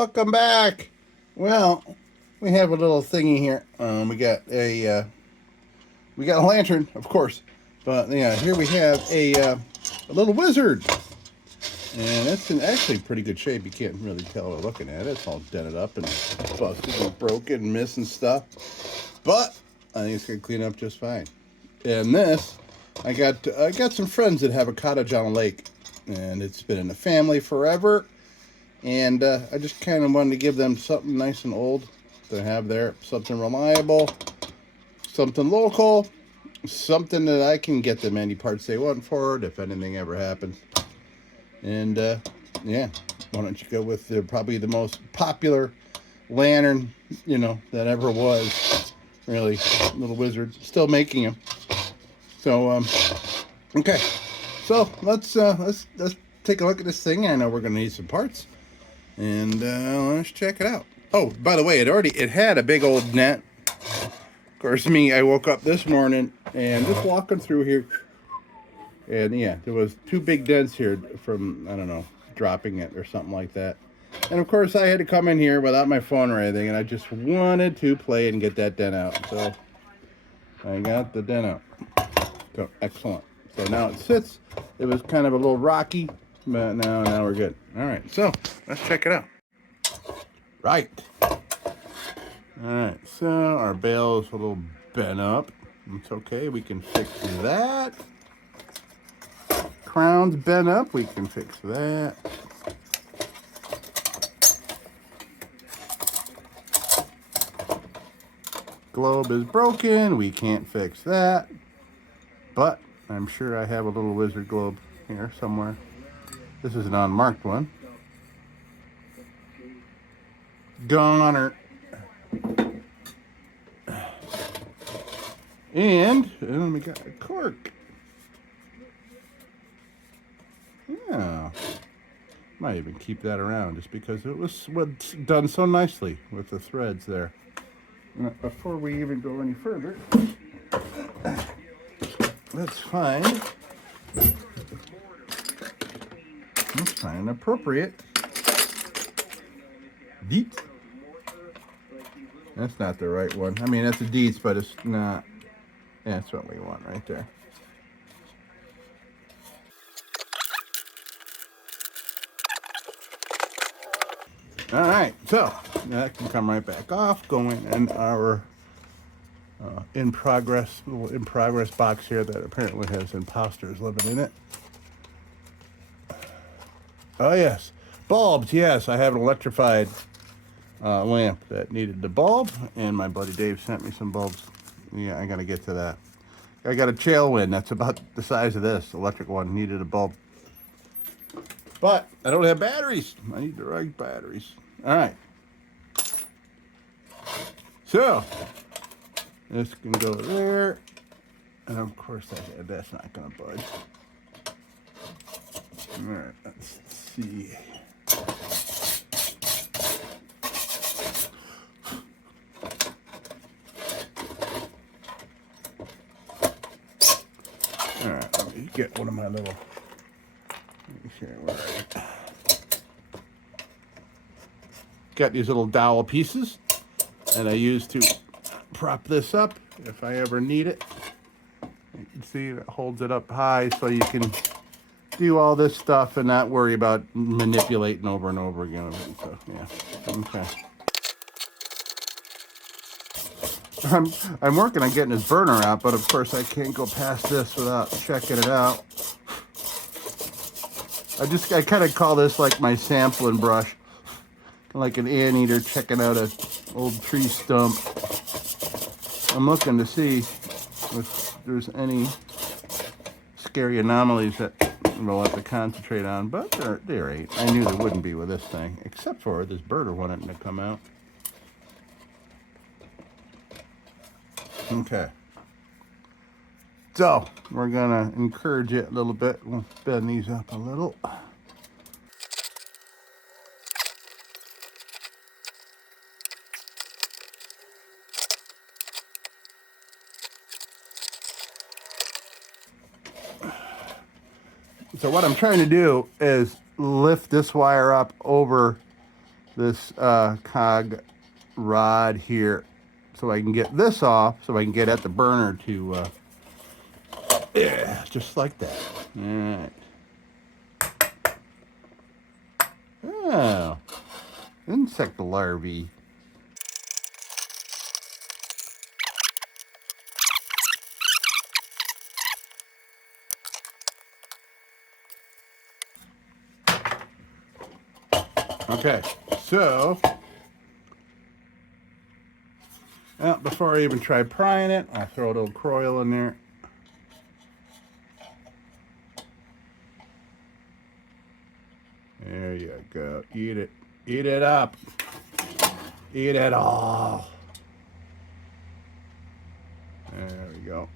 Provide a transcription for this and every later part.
welcome back. Well, we have a little thingy here. We got a lantern, of course, but yeah, here we have a little wizard, and it's in actually pretty good shape. You can't really tell by looking at it. It's all dented up and busted and broken and missing stuff, but I think it's gonna clean up just fine. And this, I got some friends that have a cottage on a lake, and it's been in the family forever. And I just kind of wanted to give them something nice and old to have there, something reliable, something local, something that I can get them any parts they want for it if anything ever happens. And yeah, why don't you go with probably the most popular lantern, that ever was. Really, little wizard, still making them. So okay, so let's take a look at this thing. I know we're gonna need some parts. And let's check it out. Oh, by the way, it had a big old net. Of course, I woke up this morning and just walking through here, and yeah, there was two big dents here from, I don't know, dropping it or something like that. And of course, I had to come in here without my phone or anything, and I just wanted to play and get that dent out. So I got the dent out. So excellent. So now it sits. It was kind of a little rocky, but now we're good. All right, so let's check it out. Right. All right, so our bail is a little bent up. It's okay, we can fix that. Crown's bent up, we can fix that. Globe is broken, we can't fix that. But I'm sure I have a little wizard globe here somewhere. This is an unmarked one. Goner. And we got a cork. Yeah. Might even keep that around just because it was done so nicely with the threads there. Now, before we even go any further, let's find an appropriate Dietz. That's not the right one. I mean, that's a Dietz, but it's not. Yeah, that's what we want right there. All right, so that can come right back off. Going in our little in progress box here that apparently has imposters living in it. Oh yes, bulbs. Yes, I have an electrified lamp that needed the bulb, and my buddy Dave sent me some bulbs. Yeah, I gotta get to that. I got a Tailwind that's about the size of this electric one. Needed a bulb, but I don't have batteries. I need the right batteries. All right. So this can go there, and of course that's not gonna budge. All right, let's see. All right, let me get one of my little. Let me see where I got these little dowel pieces, and I use to prop this up if I ever need it. You can see it holds it up high so you can do all this stuff and not worry about manipulating over and over again. So yeah, okay. I'm working on getting this burner out, but of course I can't go past this without checking it out. I kind of call this like my sampling brush, like an anteater checking out an old tree stump. I'm looking to see if there's any scary anomalies that we'll have to concentrate on, but there ain't. I knew there wouldn't be with this thing, except for this birder wanting to come out. Okay. So, we're gonna encourage it a little bit. We'll bend these up a little. So what I'm trying to do is lift this wire up over this cog rod here so I can get this off, so I can get at the burner to, yeah, just like that. All right. Oh, insect larvae. Okay, so before I even try prying it, I'll throw a little croil in there. There you go. Eat it. Eat it up. Eat it all. There we go.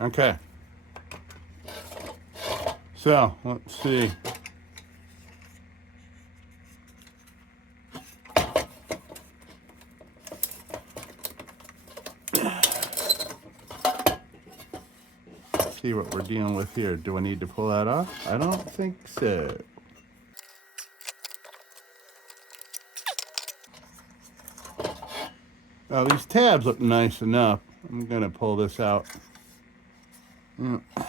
Okay. So, let's see. See what we're dealing with here. Do I need to pull that off? I don't think so. Well, these tabs look nice enough. I'm gonna pull this out. Yeah. All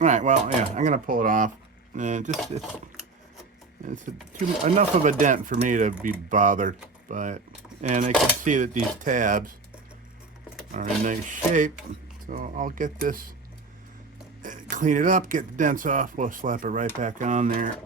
right, well, yeah, I'm gonna pull it off. And enough of a dent for me to be bothered. And I can see that these tabs are in nice shape. So I'll get this, clean it up, get the dents off. We'll slap it right back on there.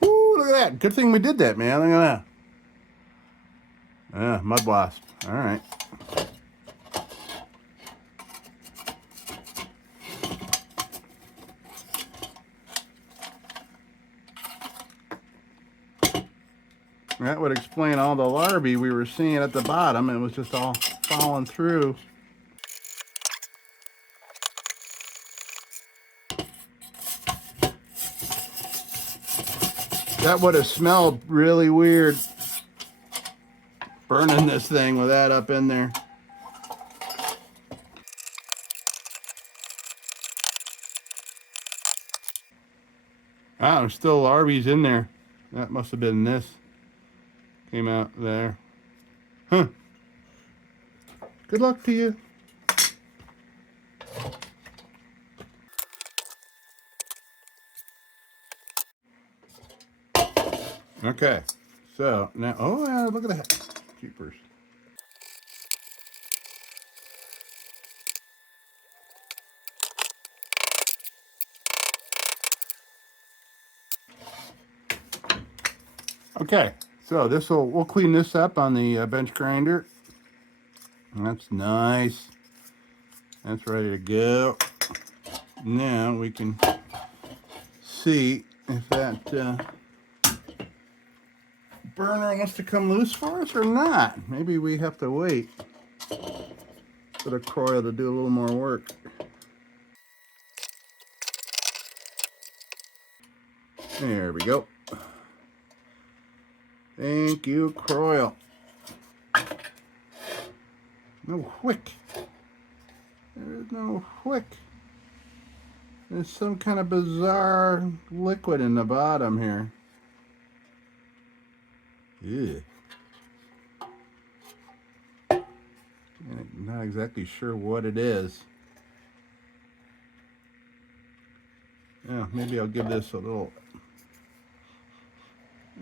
Look at that. Good thing we did that, man. Look at that. Yeah, mud wasp. All right. That would explain all the larvae we were seeing at the bottom. It was just all falling through. That would have smelled really weird, burning this thing with that up in there. Ah, there's still larvae in there. That must have been this. Came out there. Huh. Good luck to you. Okay. So now, oh yeah, look at that. Jeepers. Okay, so we'll clean this up on the bench grinder. That's nice. That's ready to go. Now we can see if that burner wants to come loose for us or not. Maybe we have to wait for the coil to do a little more work. There we go. Thank you, Croyle. No wick. There's no wick. There's some kind of bizarre liquid in the bottom here. Ew. I'm not exactly sure what it is. Yeah, maybe I'll give this a little...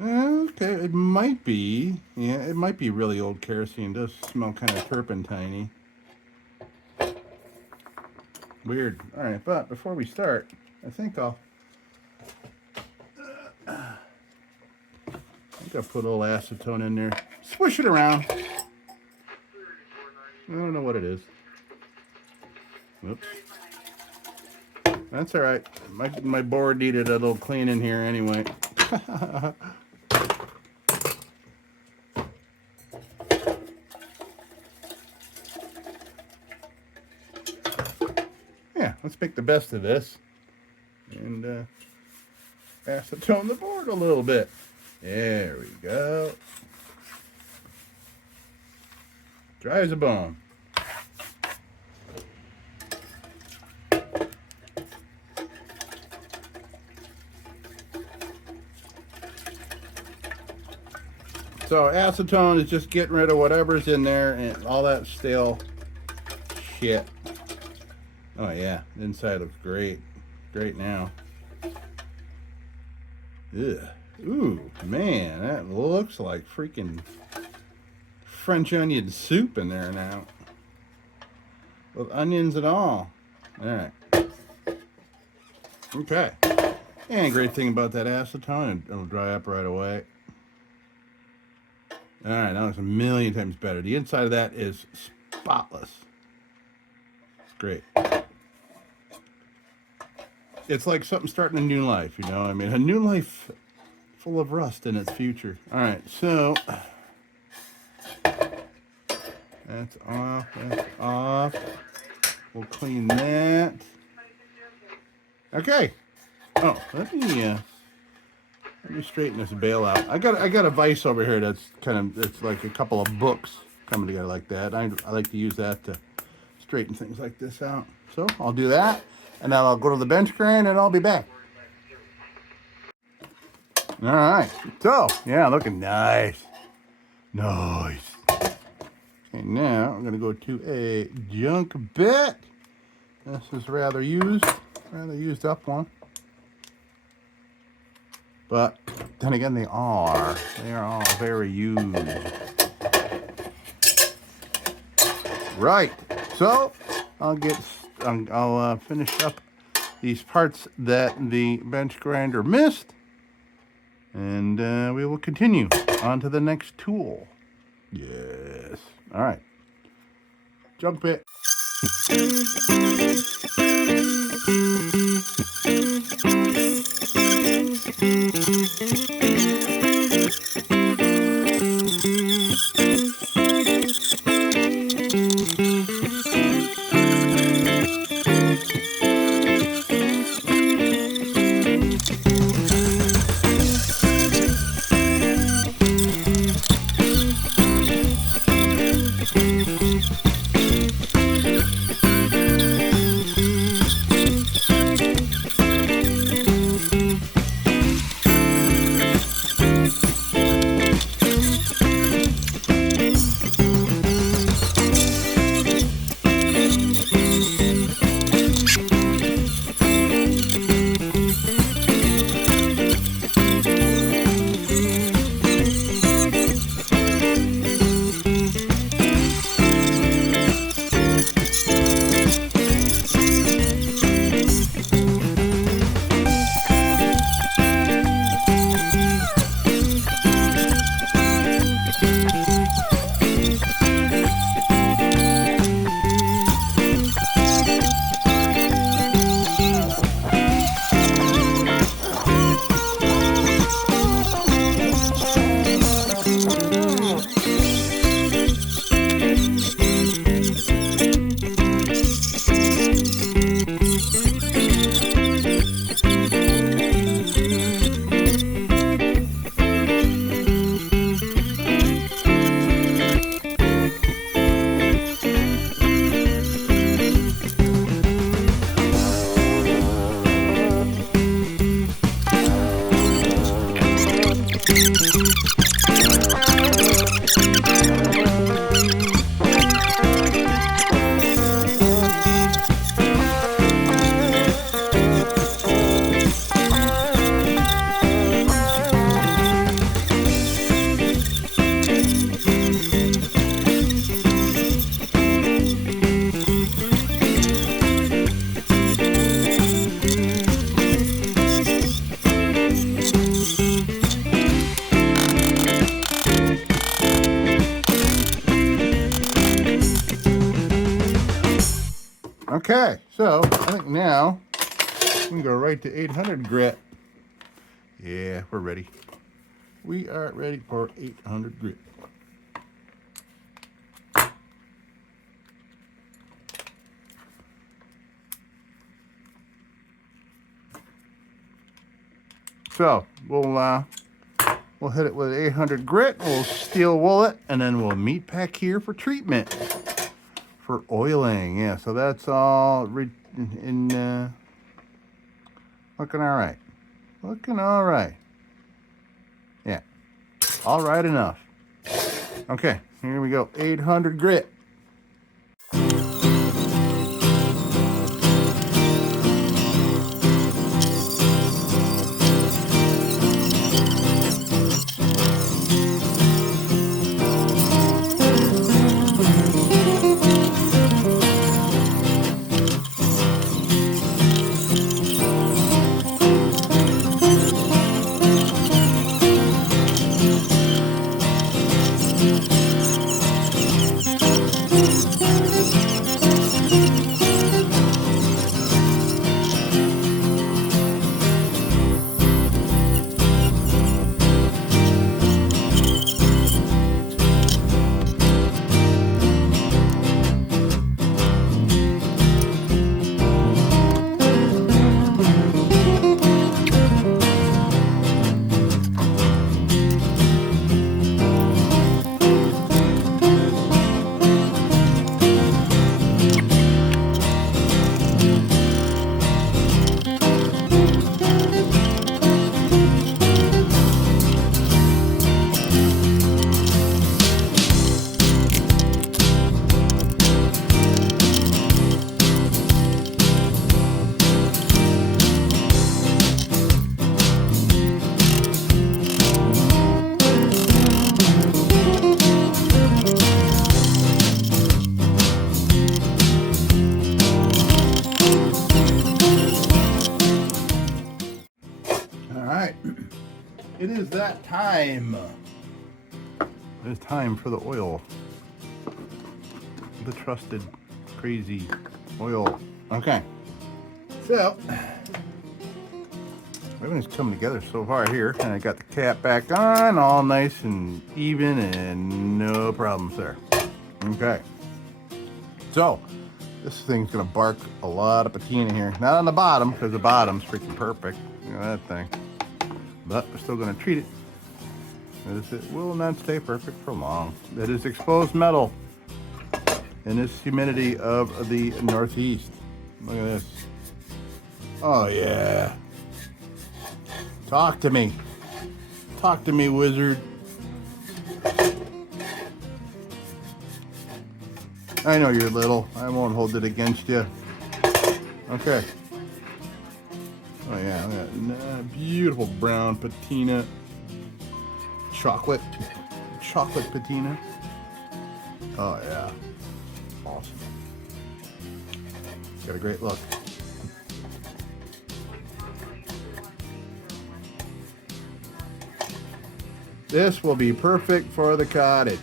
Okay, it might be. Yeah, it might be really old kerosene. It does smell kind of turpentine-y. Weird. All right, but before we start, I think I'll put a little acetone in there. Swish it around. I don't know what it is. Oops. That's all right. My board needed a little cleaning here anyway. let's make the best of this. And acetone the board a little bit. There we go. Dry as a bone. So acetone is just getting rid of whatever's in there and all that stale shit. Oh yeah, the inside looks great. Great now. Ugh. Ooh, man, that looks like freaking French onion soup in there now. With onions and all. Alright. Okay. And great thing about that acetone, it'll dry up right away. Alright, that looks a million times better. The inside of that is spotless. Great. It's like something starting a new life, you know? I mean, a new life full of rust in its future. Alright, so that's off, that's off. We'll clean that. Okay. Oh, let me straighten this bail out. I got a vise over here that's it's like a couple of books coming together like that. I like to use that to straighten things like this out. So I'll do that, and then I'll go to the bench grind, and I'll be back. All right. So yeah, looking nice. Nice. Okay, now I'm gonna go to a junk bit. This is rather used up one. But then again, they are all very used. Right. So I'll finish up these parts that the bench grinder missed, and we will continue on to the next tool. Yes. All right. Junk bit. Okay, so I think now we can go right to 800 grit. Yeah, we're ready. We are ready for 800 grit. So we'll hit it with 800 grit. We'll steel wool it, and then we'll meet back here for treatment for oiling. Yeah, so that's all in looking all right. Looking all right. Yeah, all right enough. Okay, here we go. 800 grit. It is that time. It is time for the oil. The trusted, crazy oil. Okay. So, everything's coming together so far here. And I got the cap back on, all nice and even, and no problems there. Okay. So, this thing's gonna bark a lot of patina here. Not on the bottom, because the bottom's freaking perfect. You know that thing. But we're still going to treat it, as it will not stay perfect for long. That is exposed metal in this humidity of the Northeast. Look at this. Oh yeah. Talk to me. Talk to me, wizard. I know you're little. I won't hold it against you. Okay. Oh yeah, look at that beautiful brown patina. Chocolate patina. Oh yeah, awesome. Got a great look. This will be perfect for the cottage.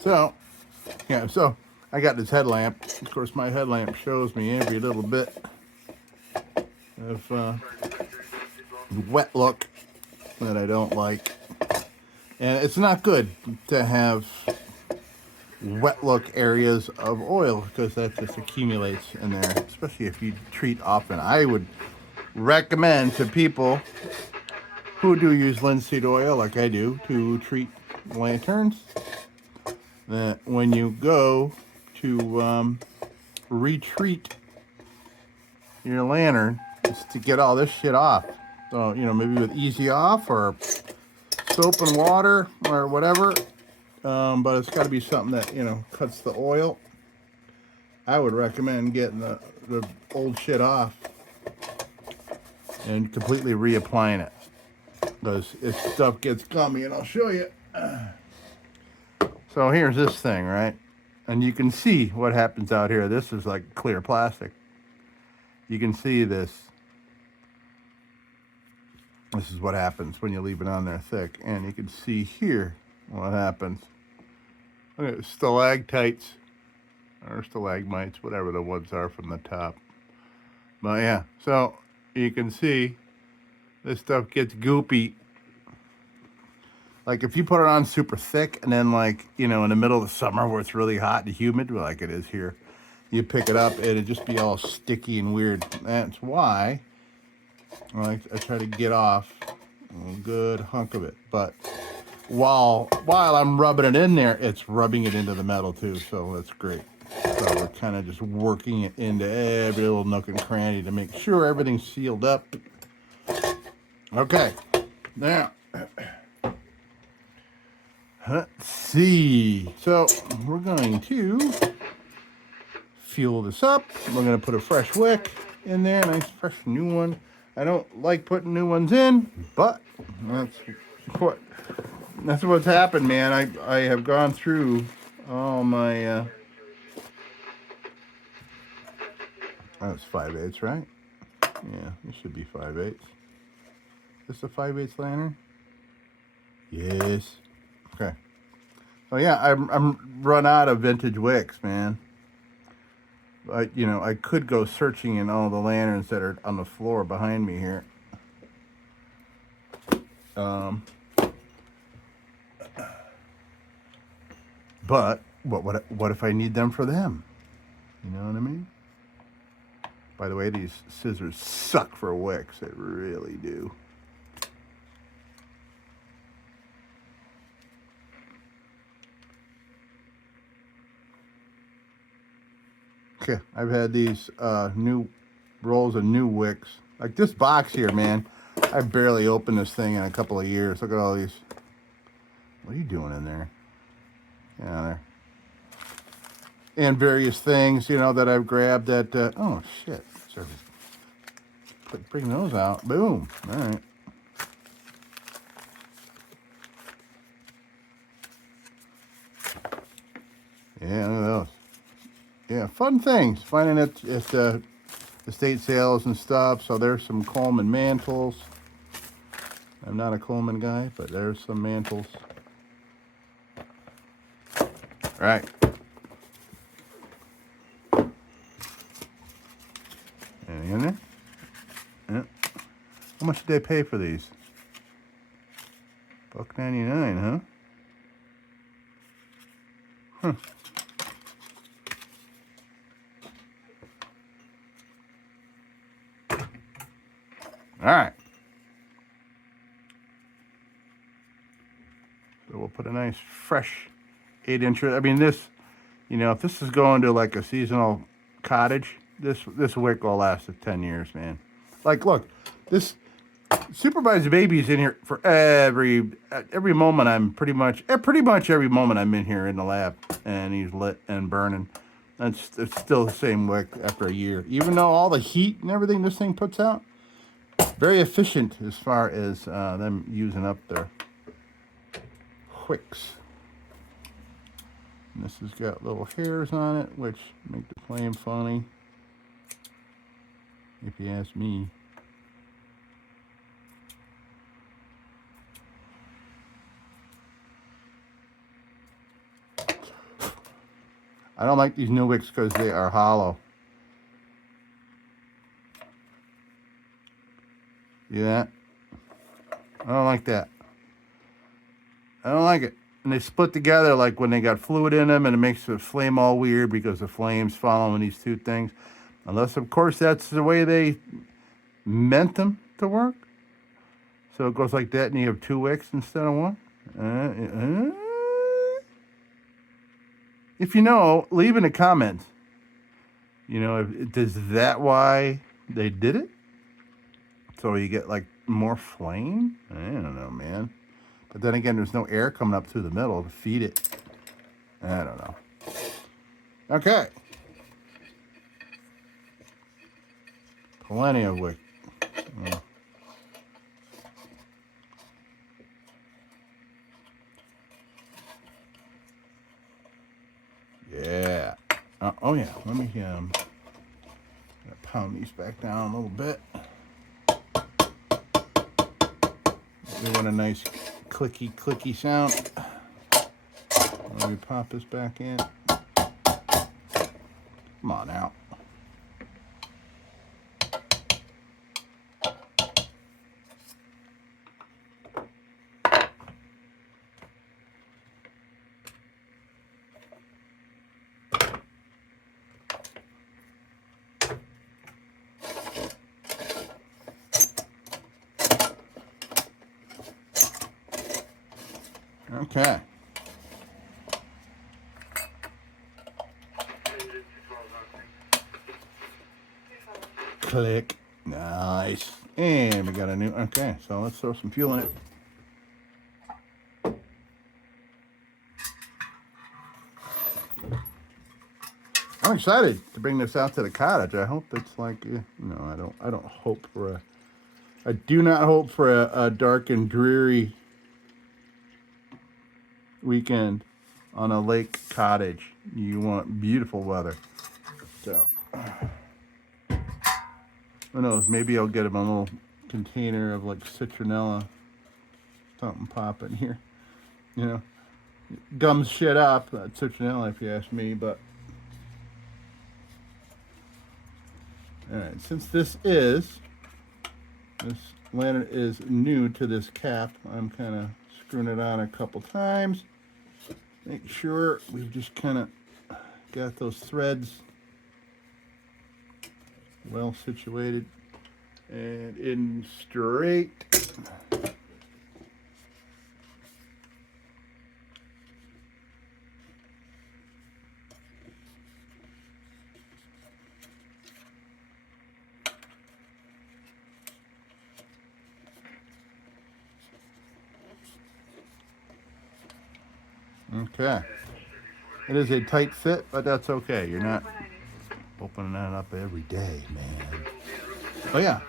So, yeah, so I got this headlamp. Of course, my headlamp shows me every little bit of wet look that I don't like. And it's not good to have wet look areas of oil, because that just accumulates in there, especially if you treat often. I would recommend to people who do use linseed oil, like I do, to treat lanterns, that when you go to retreat your lantern, is to get all this shit off. So, you know, maybe with Easy Off or soap and water or whatever. But it's got to be something that, you know, cuts the oil. I would recommend getting the old shit off and completely reapplying it, because if stuff gets gummy, and I'll show you. So here's this thing, right? And you can see what happens out here. This is like clear plastic. You can see this. This is what happens when you leave it on there thick. And you can see here what happens. Look at stalactites or stalagmites, whatever the ones are from the top. But yeah, so you can see this stuff gets goopy. Like if you put it on super thick and then, like, you know, in the middle of the summer where it's really hot and humid, like it is here, you pick it up and it'd just be all sticky and weird. That's why I try to get off a good hunk of it. But while I'm rubbing it in there, it's rubbing it into the metal too, so that's great. So we're kind of just working it into every little nook and cranny to make sure everything's sealed up. Okay, now let's see. So we're going to fuel this up. We're going to put a fresh wick in there, nice fresh new one. I don't like putting new ones in, but that's what's happened, man. I have gone through all my that's 5/8, right? Yeah, it should be 5/8. Is this a 5/8 lantern? Yes. Okay. Oh yeah, I'm run out of vintage wicks, man. You know, I could go searching in all the lanterns that are on the floor behind me here. But what if I need them for them? You know what I mean? By the way, these scissors suck for wicks. They really do. Okay, I've had these new rolls of new wicks. Like this box here, man. I barely opened this thing in a couple of years. Look at all these. What are you doing in there? Yeah, there. And various things, you know, that I've grabbed that, oh shit. Sorry. Bring those out. Boom. All right. Yeah, look at those. Yeah, fun things. Finding it at estate sales and stuff. So there's some Coleman mantles. I'm not a Coleman guy, but there's some mantles. All right. Anything in there? Yeah. How much did they pay for these? $1.99, huh? All right. So we'll put a nice fresh 8-inch. I mean, this, you know, if this is going to like a seasonal cottage, this wick will last 10 years, man. Like, look, this supervised baby's in here for every moment. I'm pretty much every moment I'm in here in the lab, and he's lit and burning. It's still the same wick after a year, even though all the heat and everything this thing puts out. Very efficient as far as them using up their wicks. And this has got little hairs on it, which make the flame funny, if you ask me. I don't like these new wicks because they are hollow. See that? I don't like that. I don't like it. and they split together like when they got fluid in them, and it makes the flame all weird because the flame's following these two things. Unless, of course, that's the way they meant them to work. So it goes like that, and you have 2 wicks instead of 1. If you know, leave in the comments. You know, is that why they did it? So you get like more flame? I don't know, man. But then again, there's no air coming up through the middle to feed it. I don't know. Okay. Plenty of wick. Yeah. Oh yeah. Let me pound these back down a little bit. We want a nice clicky sound. Let me pop this back in. Come on out. Okay. Click. Nice. And we got a new, okay, so let's throw some fuel in it. I'm excited to bring this out to the cottage. I hope it's like, no, I don't hope for I do not hope for a dark and dreary weekend on a lake cottage. You want beautiful weather. So, who knows? Maybe I'll get him a little container of like citronella, something popping here. You know, gums shit up. Citronella, if you ask me. But all right, since this lantern is new to this cap, I'm kind of screwing it on a couple times. Make sure we've just kind of got those threads well situated and in straight. Okay. It is a tight fit, but that's okay. You're not opening that up every day, man. Oh, yeah.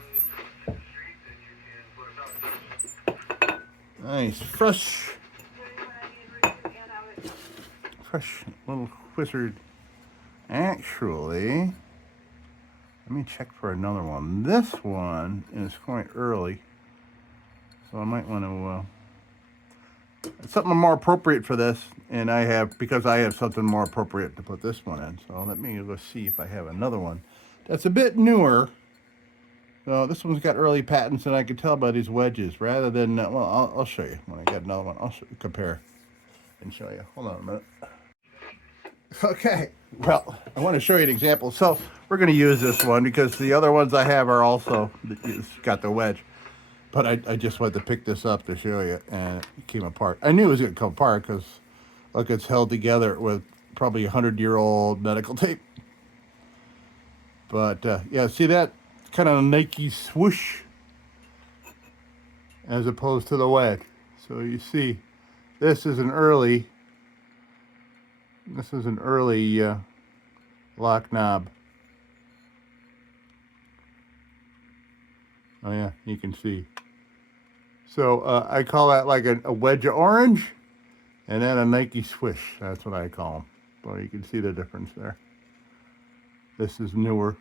Nice. Fresh little wizard. Actually, let me check for another one. This one is quite early, so I might want to... something more appropriate for this, and because I have something more appropriate to put this one in. So let me go see if I have another one that's a bit newer. So this one's got early patents, and I can tell by these wedges. Rather than, well, I'll show you when I get another one. I'll compare and show you. Hold on a minute. Okay, well, I want to show you an example. So we're going to use this one because the other ones I have are also got the wedge. But I just wanted to pick this up to show you, and it came apart. I knew it was going to come apart because, look, it's held together with probably 100-year-old medical tape. But, yeah, see that kind of Nike swoosh as opposed to the wedge. So you see, this is an early lock knob. Oh yeah, you can see. So I call that like a wedge of orange, and then a Nike swish. That's what I call them. But you can see the difference there. This is newer.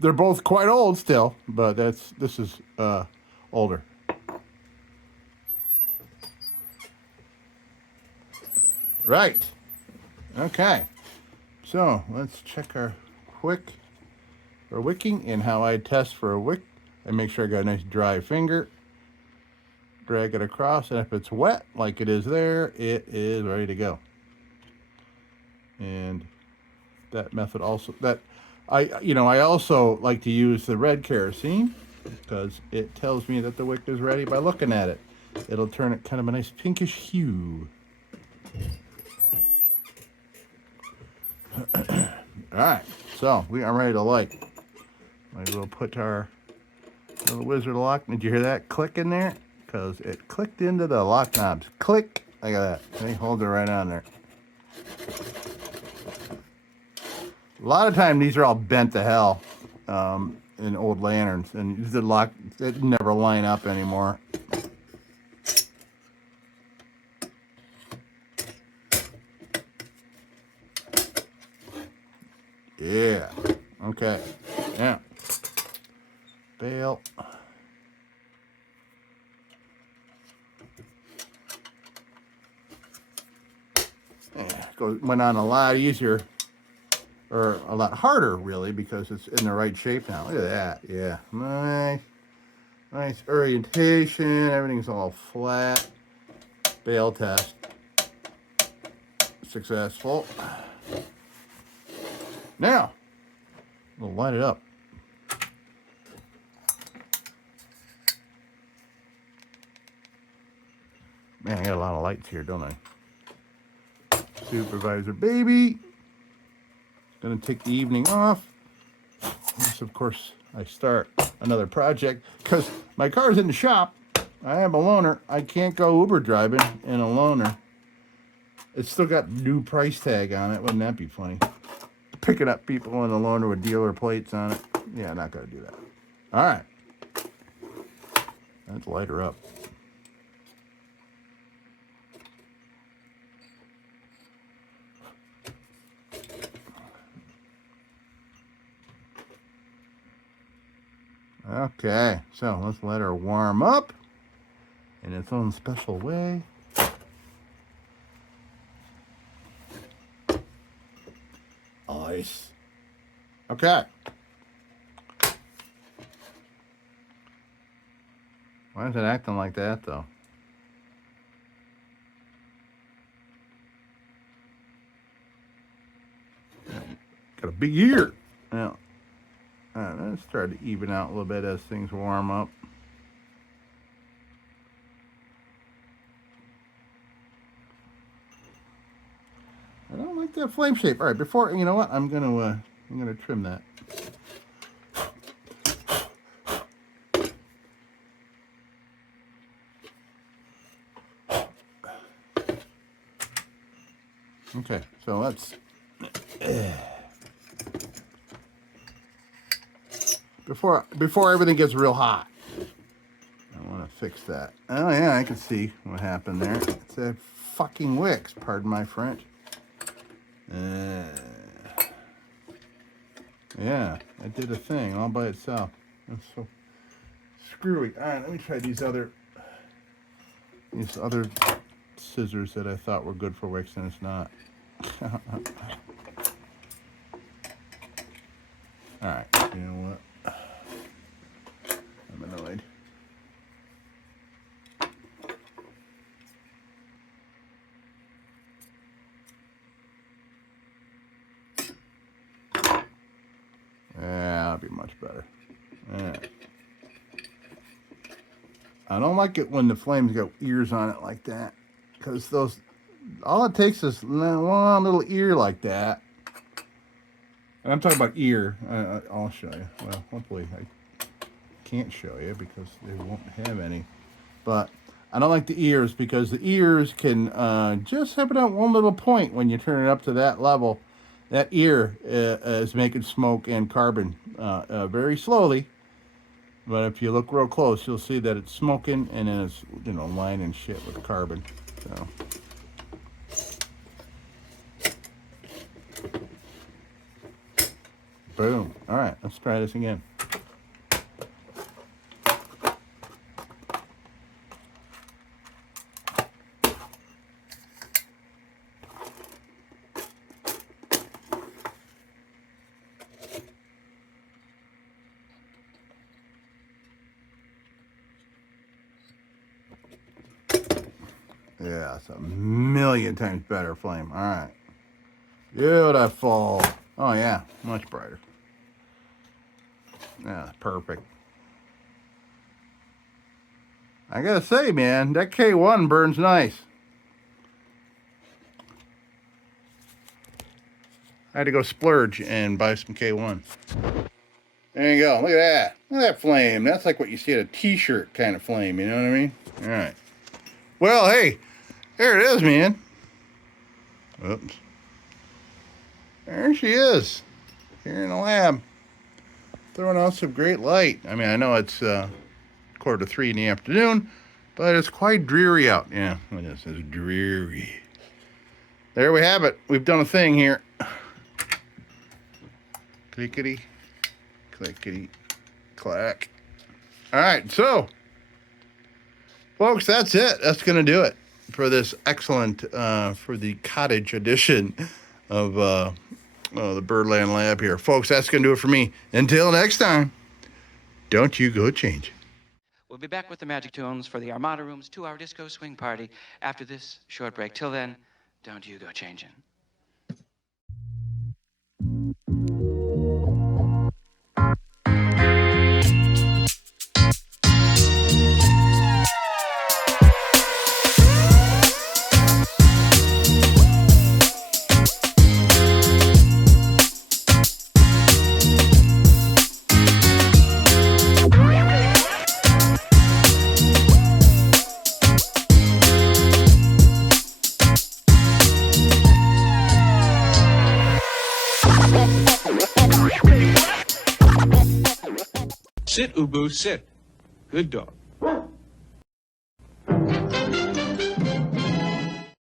They're both quite old still, but this is older. Right. Okay. So let's check our wick. For wicking and how I test for a wick. I make sure I got a nice dry finger. drag it across, and if it's wet like it is there, it is ready to go. And that method also, I also like to use the red kerosene because it tells me that the wick is ready by looking at it. It'll turn it kind of a nice pinkish hue. All right, so we are ready to light. We'll put our little wizard lock. Did you hear that click in there? Because it clicked into the lock knobs. Click. Look at that. They hold it right on there. A lot of time these are all bent to hell in old lanterns, and the lock, it never line up anymore. Yeah. Okay. Yeah. Bail. Yeah. Went on a lot easier, or a lot harder, really, because it's in the right shape now. Look at that. Yeah. Nice orientation. Everything's all flat. Bail test successful. Now we'll light it up. Man, I got a lot of lights here, don't I? Supervisor baby. Gonna take the evening off. Yes, of course, I start another project because my car's in the shop. I have a loaner. I can't go Uber driving in a loaner. It's still got new price tag on it. Wouldn't that be funny? Picking up people in a loaner with dealer plates on it. Yeah, not gonna do that. All right. Let's light her up. Okay, so let's let her warm up in its own special way. Ice. Okay. Why is it acting like that, though? Got a big ear. Now, let's try to even out a little bit as things warm up. I don't like that flame shape. All right, before, you know what? I'm gonna trim that. Okay, so let's before everything gets real hot, I want to fix that. Oh yeah, I can see what happened there. It's a fucking Wicks, pardon my French. Yeah, it did a thing all by itself. That's so screwy. All right, let me try these other scissors that I thought were good for Wicks, and it's not. All right, you know what? I'm annoyed. Yeah, that'll be much better. Yeah. I don't like it when the flames got ears on it like that, because those, all it takes is one little ear like that. And I'm talking about ear. I'll show you. Well, hopefully I can't show you because they won't have any. But I don't like the ears because the ears can just have it at one little point when you turn it up to that level. That ear is making smoke and carbon very slowly. But if you look real close, you'll see that it's smoking and then it's, lining shit with carbon. So. Boom. All right, let's try this again. Yeah, it's a million times better flame. All right. Beautiful. Oh, yeah, much brighter. Yeah, perfect. I gotta say, man, that K1 burns nice. I had to go splurge and buy some K1. There you go. Look at that. Look at that flame. That's like what you see at a t-shirt kind of flame. You know what I mean? All right. Well, hey, there it is, man. Oops. There she is. Here in the lab. Throwing out some great light. I mean, I know it's 2:45 in the afternoon, but it's quite dreary out. Yeah, it is. It's dreary. There we have it. We've done a thing here. Clickety, clickety, clack. All right, so, folks, that's it. That's going to do it for this excellent, for the cottage edition of the Birdland Lab here. Folks, that's going to do it for me. Until next time, don't you go change. We'll be back with the Magic Tunes for the Armada Room's 2-hour disco swing party after this short break. Till then, don't you go changing. Sit, Ubu, sit. Good dog.